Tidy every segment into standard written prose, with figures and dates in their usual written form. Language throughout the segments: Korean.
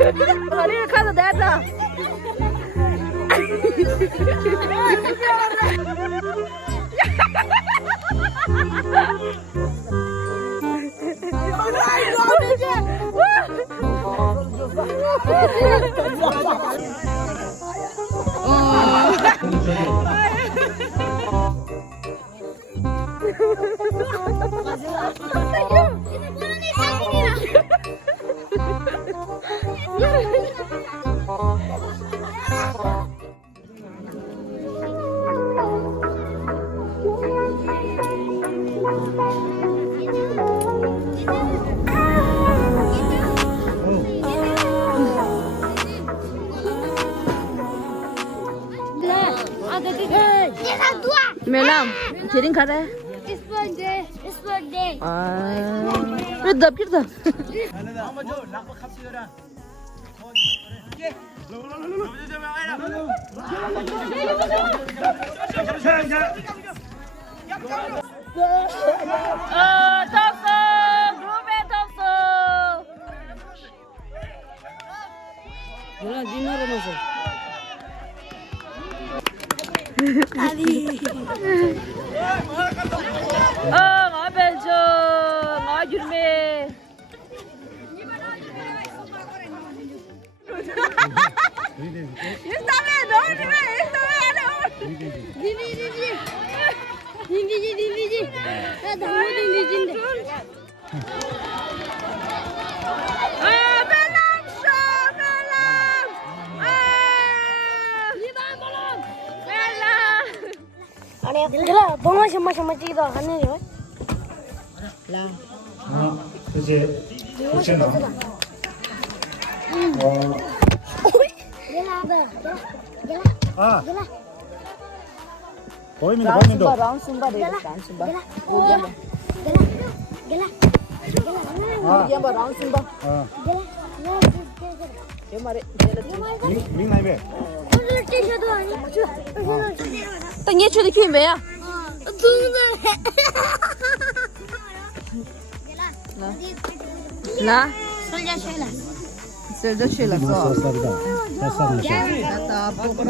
다리를 가서 내자. Melam, jadi kare. It's birthday. It's birthday. Pirda, pirda. Thompson, Ruben Thompson. Gila, gimana masuk? ngõ bên trường, ngõ duyên mê. Gila, bunga sama-sama kita kan ini, kan? Lah. 이제 붙여놔. Gila, apa? Gila. 아, Gila. 보이면 Round 보이면 sumba, round sumba deh, round sumba. Gila. Gila. Gila. 아, Dia mbak round sumba. 어, Gila. Dia mari, dia letih. 링 나이베. Udah t-shirt doang nih. Tanya cuci kim ya? Lah. Sudah sudah so.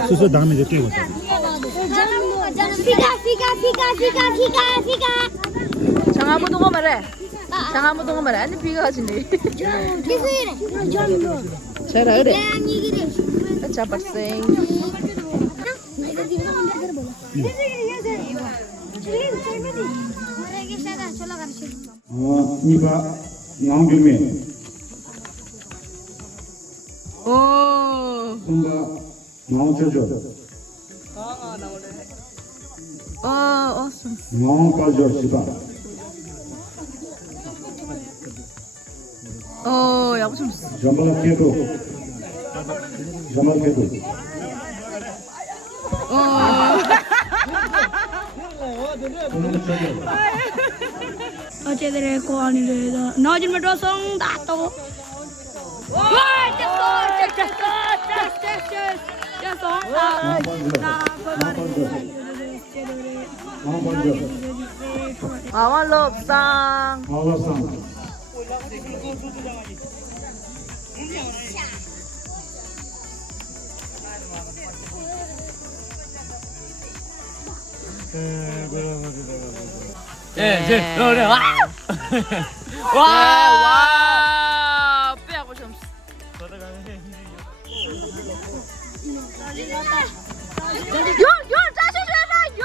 수수 다음에 이제 뛰고. Fika. 장아무 동어 말해. 장아무 동어 말해. 아니 비가 가지네. 잘 그래. 자, 벌생. 이가 양규미. 오. 뭔가 나오셔줘. awesome. 나오 빠져 시바. 야구 좀. 잠발케도. 어제들의 고안이래다. 나진 메트로 송 다또. 와, 마왈롭상. 예, 그래. 와! 와. 빼고 좀. 요 자식들아 요.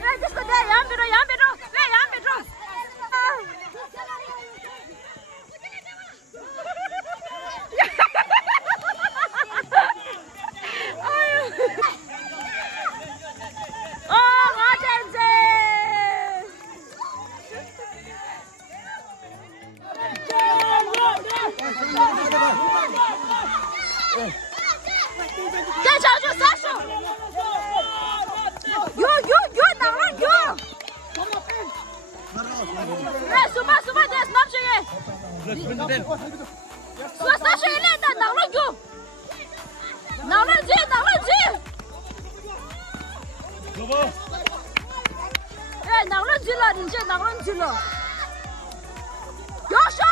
야, 디스코 대 양비로. 왜 양비로? 나오는 질러, 이제 나오는 질러. 여셔!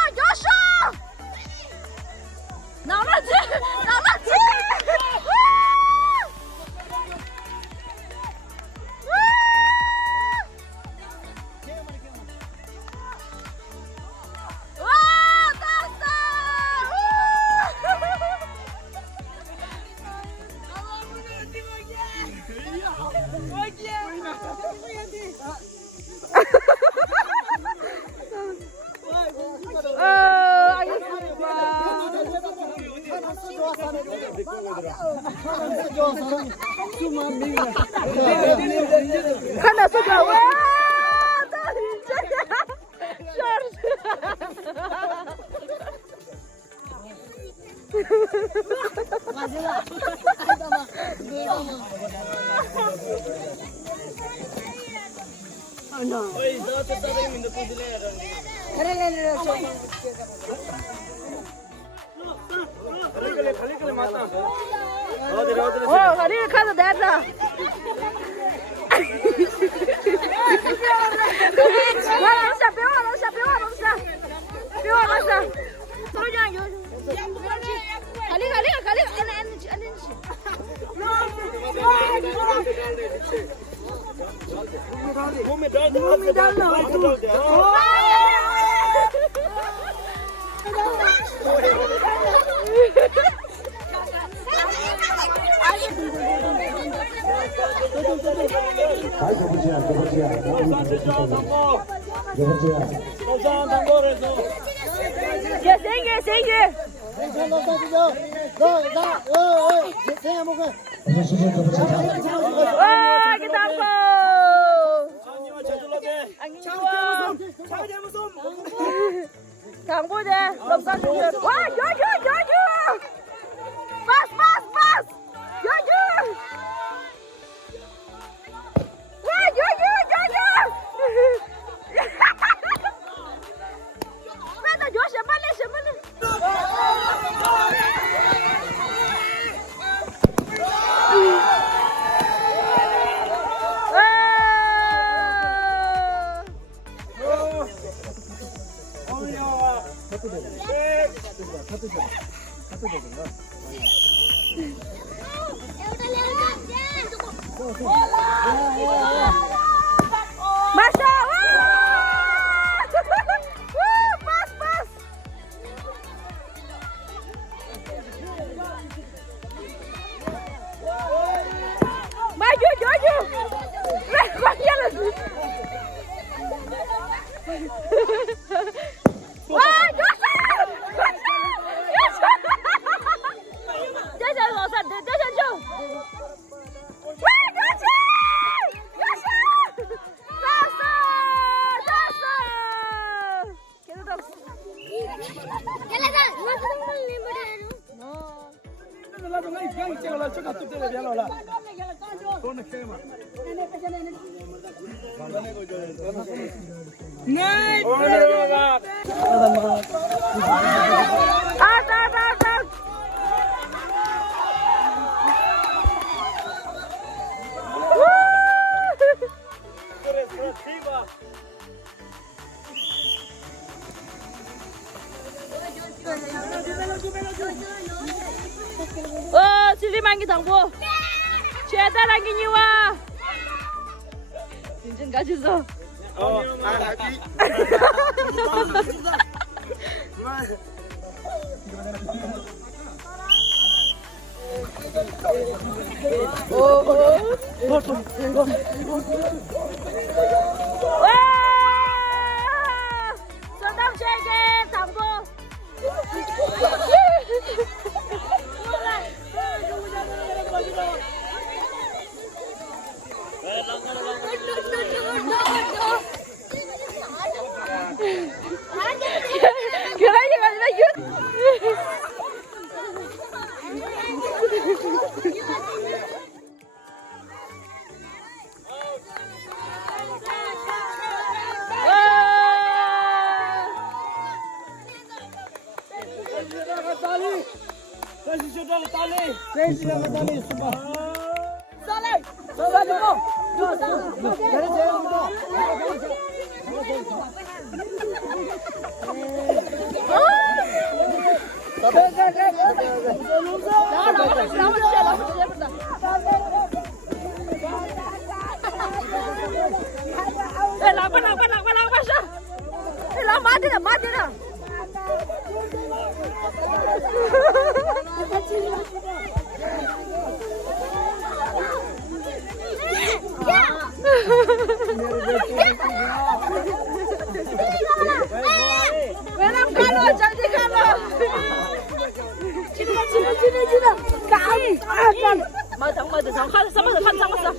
간다 소자. 와! 나 어, 가리를 가서 내라. 와, kita apa? Angin jual. Kang Bu deh, lompat juga. Wah, jojo. Pas. Jojo. Wah, jojo. Mana Jo siapa nih? Masya Allah. Pas. Maju, Jojo. Wah, Jojo. Jojo, Jojo. Wah, Jojo. Oh, sili mangi 당보. 최다란 기니와. 진진 가지소. 와! 소담 쉐게 당보. Mati na. Venom kalo, jaldi kalo. Cina. 맞아. 잡았어.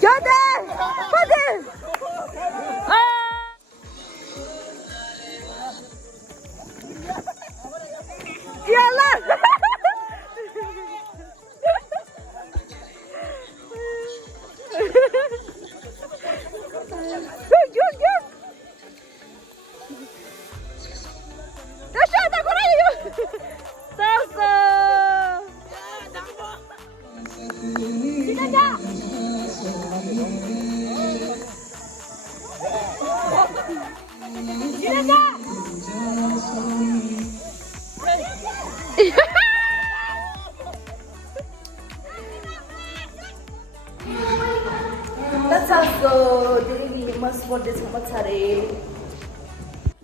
교대! 호대! 야라!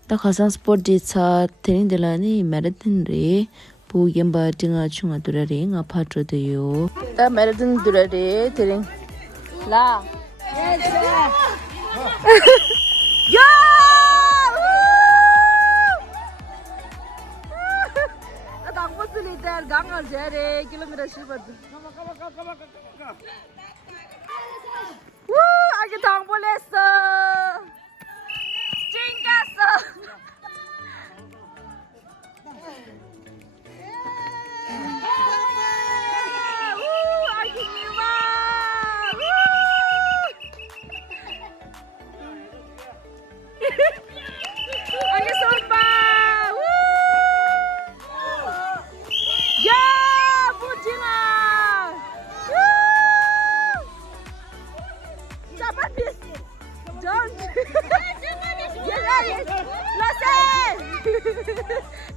Ta khasang sport day cha training de la ni marathon re pu yamba tinga chunga dura re nga phatro de yo 나 마라톤 durare 드링 라 야! 나 당버스 리더 강을 제래 킬로미터 10번 우! 아기 당벌했어 찡갔어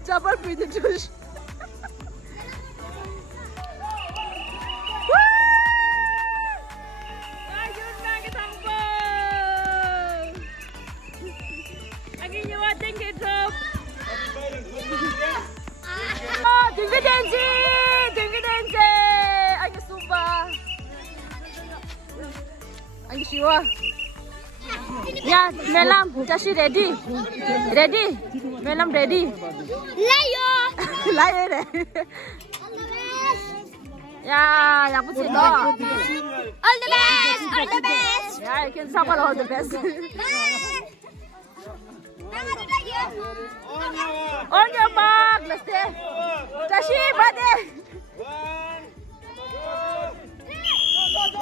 Jabbar pide tush. Ayun na kitambo. Agi nyawa tinggi top. Tinggi denzi. Agi sumba. Agi shiwa. Ya, Melam, Jashi ready. Melam ready. Layo re. Ya, yang putih do. All the best. Ya, you can support all the best. On your mark, let's say. Jashi, bade.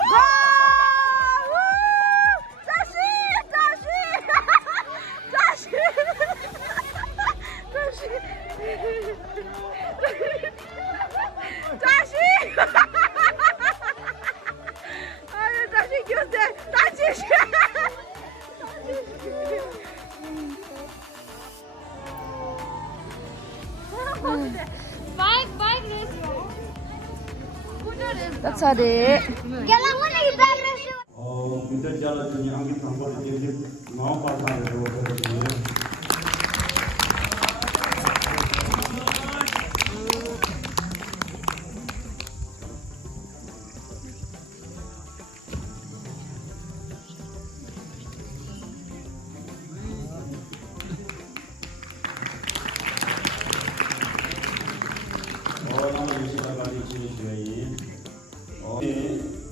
Go! That's how they. 밑에 잘라주니 한개 담궈서 이렇게 나온 바탕으로 그러거든요.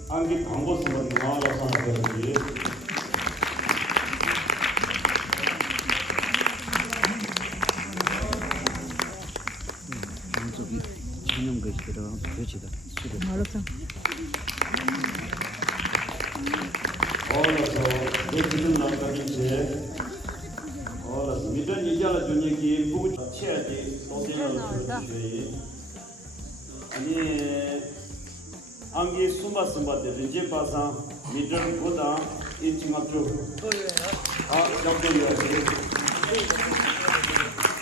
안기 광고스만 나와서 하는지 저기 전용 것이더라 그렇지다 어렵다. 어려서 그 기준 나가는지 어려서 미전 이자라 주니기 보고 쳐야지 소생을 주지 아니 안기 숨바숨바 되지 파사 미전 보다 인치마트로 아 잡대요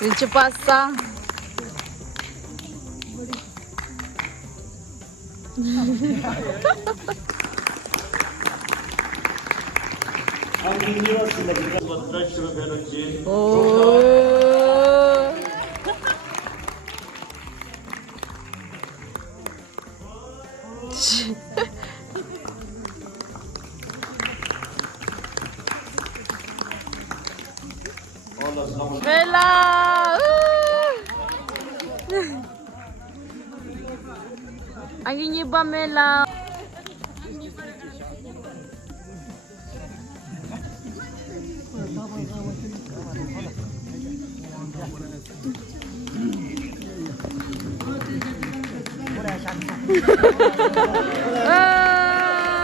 일찍 봤어. 안기 미웠습니다. 이거 드라이브로 배웠지. 오. Bella! Ang inyo ba, Mela?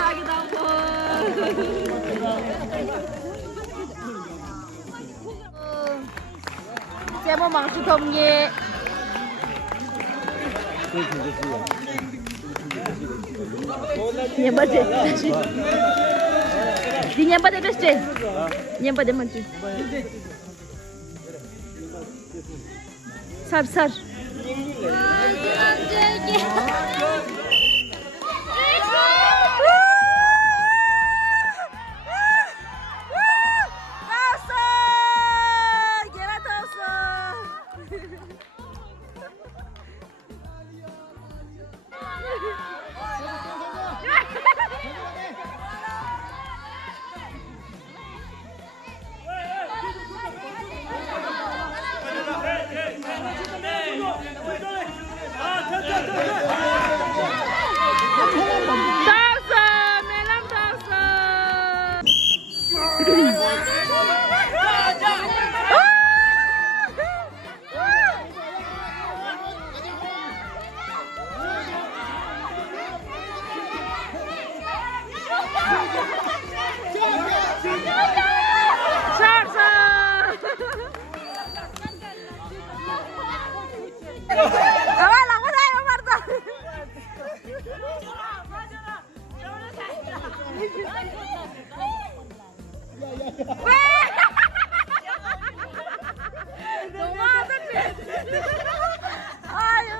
Lagi tahu. Saya mau makan tomnya. Nyambat deh. Di nyambat deh best deh. Nyambat deh mantu. Sar. Ayo.